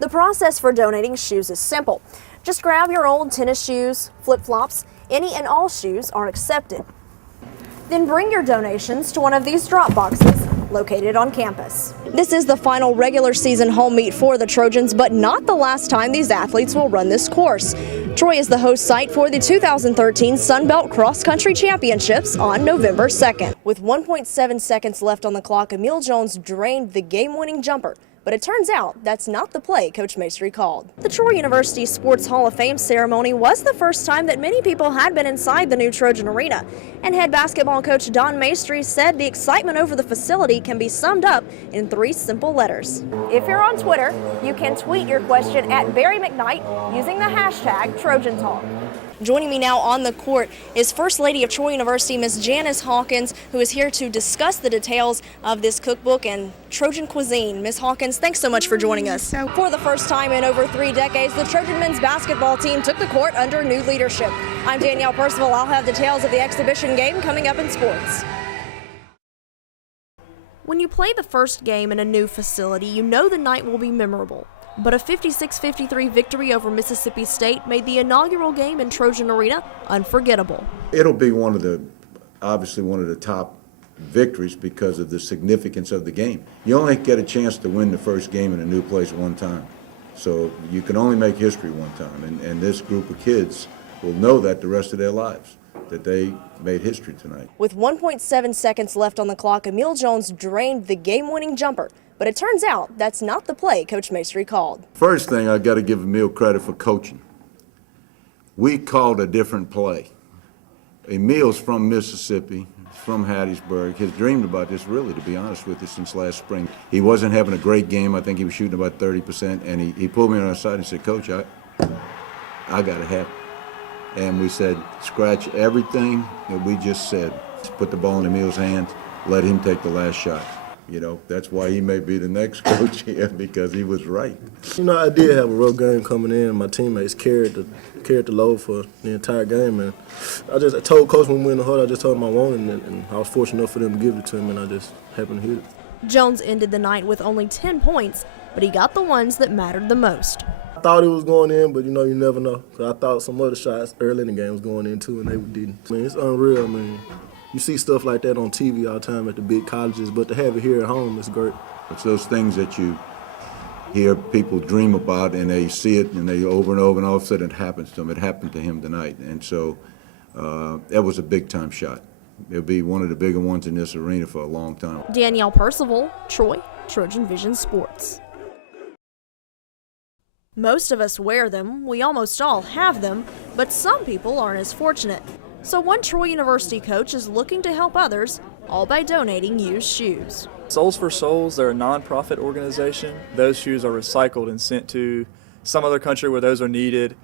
The process for donating shoes is simple. Just grab your old tennis shoes, flip-flops, any and all shoes are accepted. Then bring your donations to one of these drop boxes located on campus. This is the final regular season home meet for the Trojans, but not the last time these athletes will run this course. Troy is the host site for the 2013 Sun Belt Cross Country Championships on November 2nd. With 1.7 seconds left on the clock, Emil Jones drained the game-winning jumper. But it turns out that's not the play Coach Maestri called. The Troy University Sports Hall of Fame ceremony was the first time that many people had been inside the new Trojan Arena. And head basketball coach Don Maestri said the excitement over the facility can be summed up in 3 simple letters. If you're on Twitter, you can tweet your question at Barry McKnight using the hashtag TrojanTalk. Joining me now on the court is First Lady of Troy University, Ms. Janice Hawkins, who is here to discuss the details of this cookbook and Trojan cuisine. Ms. Hawkins, thanks so much for joining us. For the first time in over 3 decades, the Trojan men's basketball team took the court under new leadership. I'm Danielle Percival. I'll have details of the exhibition game coming up in sports. When you play the first game in a new facility, you know the night will be memorable. But a 56-53 victory over Mississippi State made the inaugural game in Trojan Arena unforgettable. It'll be obviously one of the top victories because of the significance of the game. You only get a chance to win the first game in a new place one time. So you can only make history one time. And this group of kids will know that the rest of their lives, that they made history tonight. With 1.7 seconds left on the clock, Emil Jones drained the game-winning jumper. But it turns out that's not the play Coach Maestri called. First thing, I got to give Emil credit for coaching. We called a different play. Emil's from Mississippi, from Hattiesburg. He's dreamed about this, really, to be honest with you, since last spring. He wasn't having a great game. I think he was shooting about 30%, and he pulled me on the side and said, Coach, I got to have it. And we said, scratch everything that we just said. Put the ball in Emil's hands, let him take the last shot. You know, that's why he may be the next coach here, because he was right. You know, I did have a rough game coming in. My teammates carried the load for the entire game, and I told Coach when we were in the huddle, I just told him I wanted it, and I was fortunate enough for them to give it to him, and I just happened to hit it. Jones ended the night with only 10 points, but he got the ones that mattered the most. I thought it was going in, but you know, you never know. 'Cause I thought some other shots early in the game was going in too, and they didn't. I mean, it's unreal. I mean, you see stuff like that on TV all the time at the big colleges, but to have it here at home is great. It's those things that you hear people dream about, and they see it, and they over and over, and all of a sudden it happens to them. It happened to him tonight, and so that was a big-time shot. It'll be one of the bigger ones in this arena for a long time. Danielle Percival, Troy, Trojan Vision Sports. Most of us wear them, we almost all have them, but some people aren't as fortunate. So one Troy University coach is looking to help others, all by donating used shoes. Soles for Souls, they're a non-profit organization. Those shoes are recycled and sent to some other country where those are needed,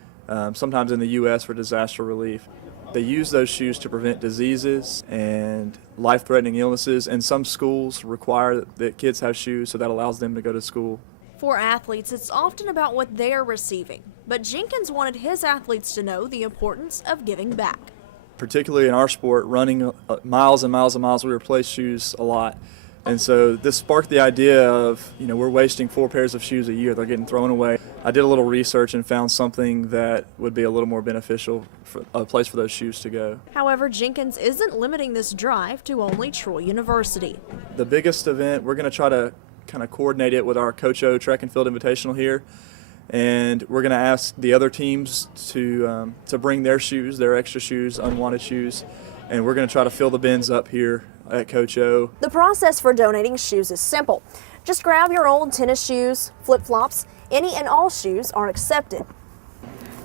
sometimes in the U.S. for disaster relief. They use those shoes to prevent diseases and life-threatening illnesses, and some schools require that kids have shoes, so that allows them to go to school. For athletes, it's often about what they're receiving, but Jenkins wanted his athletes to know the importance of giving back. Particularly in our sport, running miles and miles and miles, we replace shoes a lot. And so this sparked the idea of, you know, we're wasting 4 pairs of shoes a year. They're getting thrown away. I did a little research and found something that would be a little more beneficial, for a place for those shoes to go. However, Jenkins isn't limiting this drive to only Troy University. The biggest event, we're going to try to kind of coordinate it with our Coach O Track and Field Invitational here. And we're going to ask the other teams to bring their shoes, their extra shoes, unwanted shoes, and we're going to try to fill the bins up here at Coach O. The process for donating shoes is simple. Just grab your old tennis shoes, flip-flops, any and all shoes are accepted.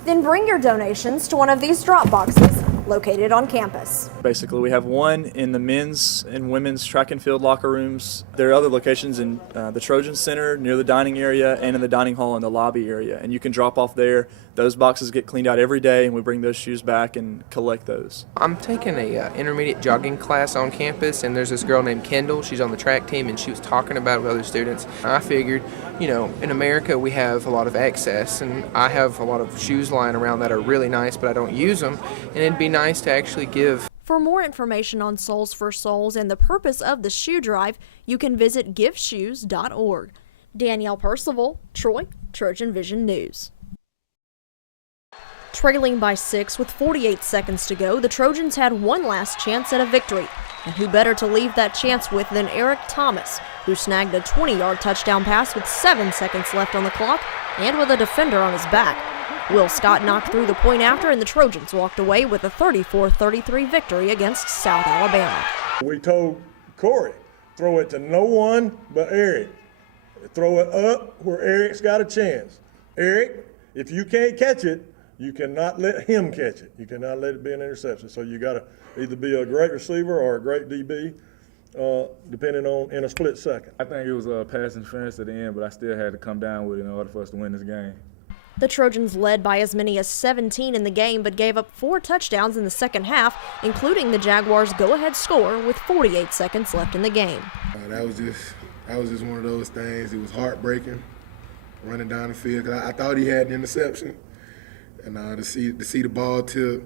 Then bring your donations to one of these drop boxes located on campus. Basically, we have one in the men's and women's track and field locker rooms. There are other locations in the Trojan Center, near the dining area, and in the dining hall in the lobby area. And you can drop off there. Those boxes get cleaned out every day, and we bring those shoes back and collect those. I'm taking a intermediate jogging class on campus, and there's this girl named Kendall. She's on the track team, and she was talking about it with other students. I figured, you know, in America we have a lot of excess, and I have a lot of shoes lying around that are really nice, but I don't use them, and it'd be nice to actually give. For more information on Soles for Souls and the purpose of the shoe drive, you can visit giveshoes.org. Danielle Percival, Troy, Trojan Vision News. Trailing by 6 with 48 seconds to go, the Trojans had one last chance at a victory. And who better to leave that chance with than Eric Thomas, who snagged a 20-yard touchdown pass with 7 seconds left on the clock and with a defender on his back. Will Scott knocked through the point after, and the Trojans walked away with a 34-33 victory against South Alabama. We told Corey, throw it to no one but Eric. Throw it up where Eric's got a chance. Eric, if you can't catch it, you cannot let him catch it. You cannot let it be an interception. So you got to either be a great receiver or a great DB, depending on in a split second. I think it was a pass interference at the end, but I still had to come down with it in order for us to win this game. The Trojans led by as many as 17 in the game, but gave up 4 touchdowns in the second half, including the Jaguars' go-ahead score with 48 seconds left in the game. That was just one of those things. It was heartbreaking, running down the field. 'Cause I thought he had an interception, and to see the ball tip,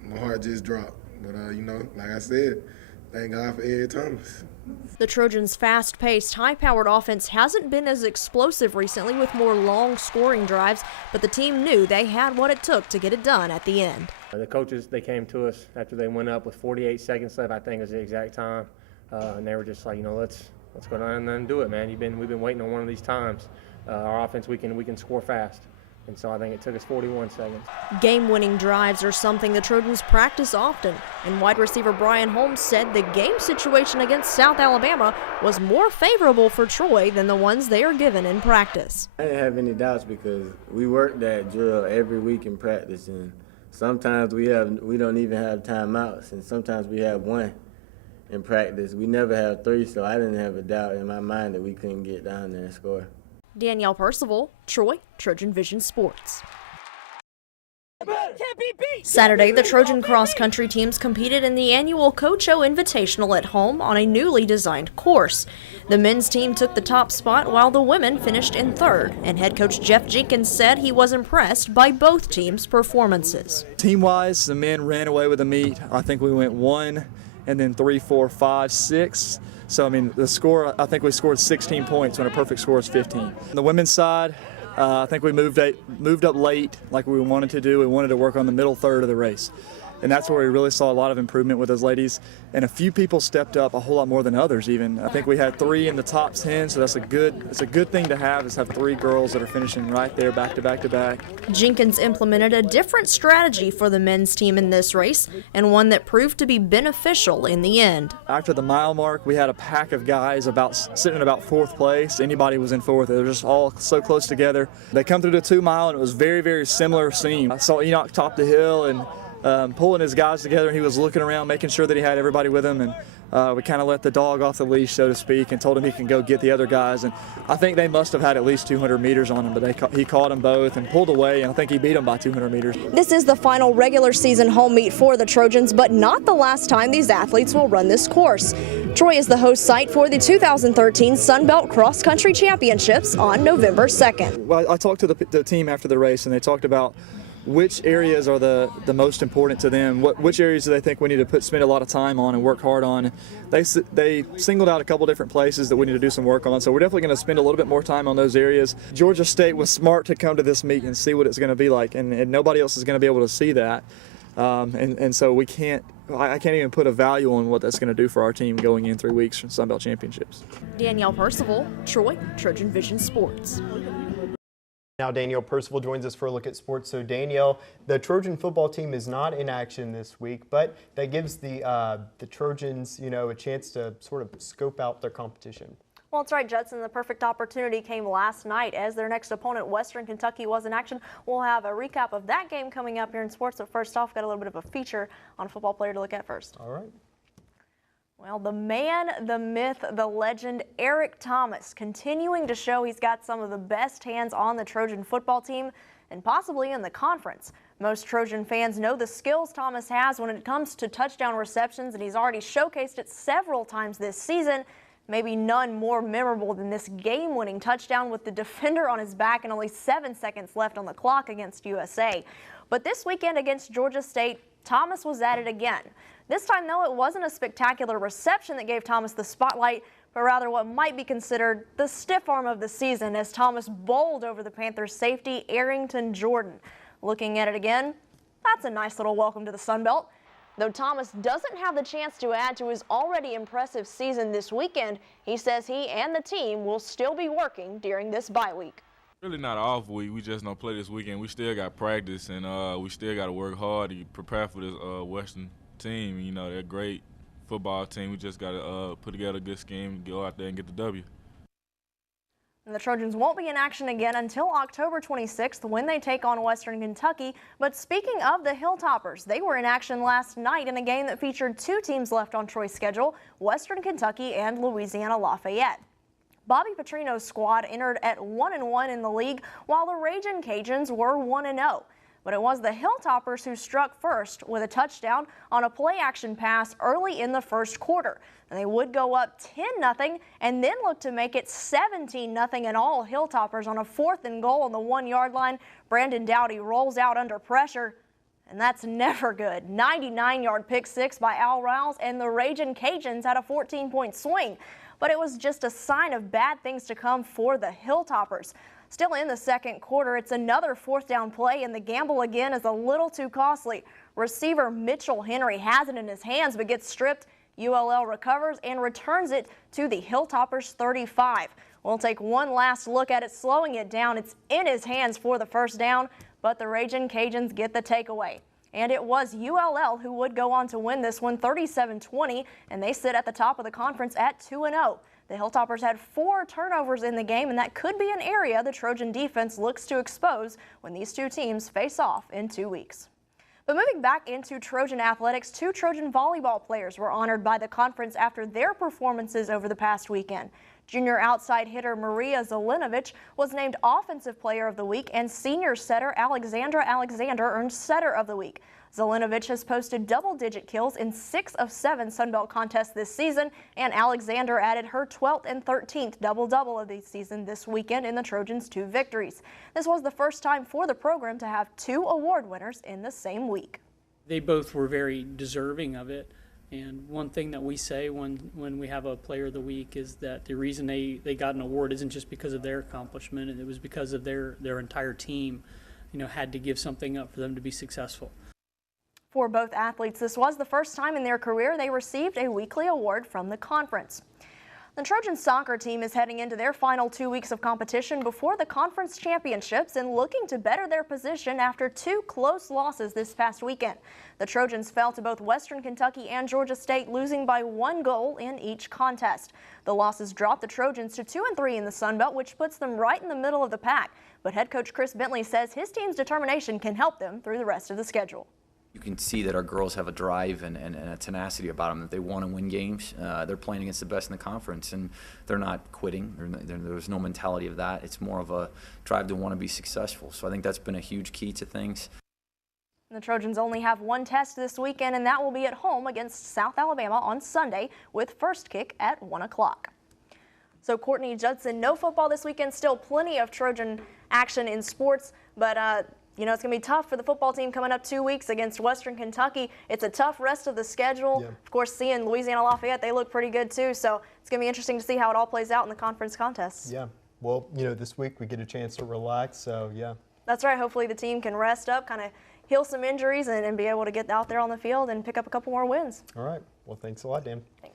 my heart just dropped. But like I said, thank God for Eric Thomas. The Trojans' fast-paced, high-powered offense hasn't been as explosive recently with more long scoring drives, but the team knew they had what it took to get it done at the end. The coaches, they came to us after they went up with 48 seconds left, I think was the exact time, and they were just like, let's go down and do it, man. We've been waiting on one of these times. Our offense, we can score fast. And so I think it took us 41 seconds. Game-winning drives are something the Trojans practice often, and wide receiver Brian Holmes said the game situation against South Alabama was more favorable for Troy than the ones they are given in practice. I didn't have any doubts because we work that drill every week in practice, and sometimes we don't even have timeouts, and sometimes we have one in practice. We never have 3, so I didn't have a doubt in my mind that we couldn't get down there and score. Danielle Percival, Troy, Trojan Vision Sports. Saturday, the Trojan cross-country teams competed in the annual Coach O Invitational at home on a newly designed course. The men's team took the top spot while the women finished in third, and head coach Jeff Jenkins said he was impressed by both teams' performances. Team-wise, the men ran away with the meet. I think we went 1 and then 3, 4, 5, 6. So, the score, I think we scored 16 points when a perfect score is 15. On the women's side, I think we moved up late like we wanted to do. We wanted to work on the middle third of the race. And that's where we really saw a lot of improvement with those ladies. And a few people stepped up a whole lot more than others even. I think we had 3 in the top 10, so it's a good thing to have, is have 3 girls that are finishing right there back to back to back. Jenkins implemented a different strategy for the men's team in this race, and one that proved to be beneficial in the end. After the mile mark, we had a pack of guys sitting in about 4th place. Anybody was in 4th. They were just all so close together. They come through the 2 mile, and it was very, very similar scene. I saw Enoch top the hill and pulling his guys together. He was looking around, making sure that he had everybody with him, and we kind of let the dog off the leash, so to speak, and told him he can go get the other guys. And I think they must have had at least 200 meters on him, but he caught them both and pulled away, and I think he beat them by 200 meters. This is the final regular season home meet for the Trojans, but not the last time these athletes will run this course. Troy is the host site for the 2013 Sun Belt Cross Country Championships on November 2nd. Well, I talked to the team after the race, and they talked about which areas are the most important to them, which areas do they think we need to spend a lot of time on and work hard on. They singled out a couple different places that we need to do some work on, so we're definitely going to spend a little bit more time on those areas. Georgia State was smart to come to this meet and see what it's going to be like, and nobody else is going to be able to see that. And so I can't even put a value on what that's going to do for our team going in 3 weeks from Sun Belt Championships. Danielle Percival, Troy, Trojan Vision Sports. Now Danielle Percival joins us for a look at sports. So Danielle, the Trojan football team is not in action this week, but that gives the Trojans, a chance to sort of scope out their competition. Well, that's right, Judson. The perfect opportunity came last night as their next opponent, Western Kentucky, was in action. We'll have a recap of that game coming up here in sports, but first off, got a little bit of a feature on a football player to look at first. All right. Well, the man, the myth, the legend, Eric Thomas, continuing to show he's got some of the best hands on the Trojan football team and possibly in the conference. Most Trojan fans know the skills Thomas has when it comes to touchdown receptions, and he's already showcased it several times this season. Maybe none more memorable than this game-winning touchdown with the defender on his back and only 7 seconds left on the clock against USA. But this weekend against Georgia State, Thomas was at it again. This time, though, it wasn't a spectacular reception that gave Thomas the spotlight, but rather what might be considered the stiff arm of the season as Thomas bowled over the Panthers safety Arrington Jordan. Looking at it again, that's a nice little welcome to the Sun Belt. Though Thomas doesn't have the chance to add to his already impressive season this weekend, he says he and the team will still be working during this bye week. Really not an off week. We just don't play this weekend. We still got practice, and we still got to work hard to prepare for this Western team. You know, they're a great football team. We just got to put together a good scheme, go out there and get the W. And the Trojans won't be in action again until October 26th when they take on Western Kentucky. But speaking of the Hilltoppers, they were in action last night in a game that featured two teams left on Troy's schedule, Western Kentucky and Louisiana Lafayette. Bobby Petrino's squad entered at 1-1 in the league, while the Ragin' Cajuns were 1-0. But it was the Hilltoppers who struck first with a touchdown on a play-action pass early in the first quarter. And they would go up 10-0 and then look to make it 17-0 in all. Hilltoppers on a 4th and goal on the 1-yard line. Brandon Dowdy rolls out under pressure, and that's never good. 99-yard pick six by Al Riles, and the Ragin' Cajuns had a 14-point swing. But it was just a sign of bad things to come for the Hilltoppers. Still in the second quarter, it's another 4th down play, and the gamble again is a little too costly. Receiver Mitchell Henry has it in his hands but gets stripped. ULL recovers and returns it to the Hilltoppers 35. We'll take one last look at it, slowing it down. It's in his hands for the first down, but the Ragin' Cajuns get the takeaway. And it was ULL who would go on to win this one 37-20, and they sit at the top of the conference at 2-0. The Hilltoppers had 4 turnovers in the game, and that could be an area the Trojan defense looks to expose when these two teams face off in 2 weeks. But moving back into Trojan athletics, 2 Trojan volleyball players were honored by the conference after their performances over the past weekend. Junior outside hitter Maria Zelinovic was named Offensive Player of the Week, and senior setter Alexandra Alexander earned Setter of the Week. Zelinovic has posted double-digit kills in 6 of 7 Sunbelt contests this season, and Alexander added her 12th and 13th double-double of the season this weekend in the Trojans' 2 victories. This was the first time for the program to have 2 award winners in the same week. They both were very deserving of it. And one thing that we say when we have a Player of the Week is that the reason they got an award isn't just because of their accomplishment, and it was because of their entire team, had to give something up for them to be successful. For both athletes, this was the first time in their career they received a weekly award from the conference. The Trojan soccer team is heading into their final 2 weeks of competition before the conference championships and looking to better their position after 2 close losses this past weekend. The Trojans fell to both Western Kentucky and Georgia State, losing by 1 goal in each contest. The losses dropped the Trojans to 2-3 in the Sun Belt, which puts them right in the middle of the pack. But head coach Chris Bentley says his team's determination can help them through the rest of the schedule. You can see that our girls have a drive and a tenacity about them, that they want to win games. They're playing against the best in the conference, and they're not quitting. There's no mentality of that. It's more of a drive to want to be successful. So I think that's been a huge key to things. The Trojans only have 1 test this weekend, and that will be at home against South Alabama on Sunday with first kick at 1 o'clock. So Courtney Judson, no football this weekend, still plenty of Trojan action in sports, but it's going to be tough for the football team coming up 2 weeks against Western Kentucky. It's a tough rest of the schedule. Yeah. Of course, seeing Louisiana Lafayette, they look pretty good too. So it's going to be interesting to see how it all plays out in the conference contests. Yeah. Well, this week we get a chance to relax. So, yeah. That's right. Hopefully the team can rest up, kind of heal some injuries, and be able to get out there on the field and pick up a couple more wins. All right. Well, thanks a lot, Dan. Thanks.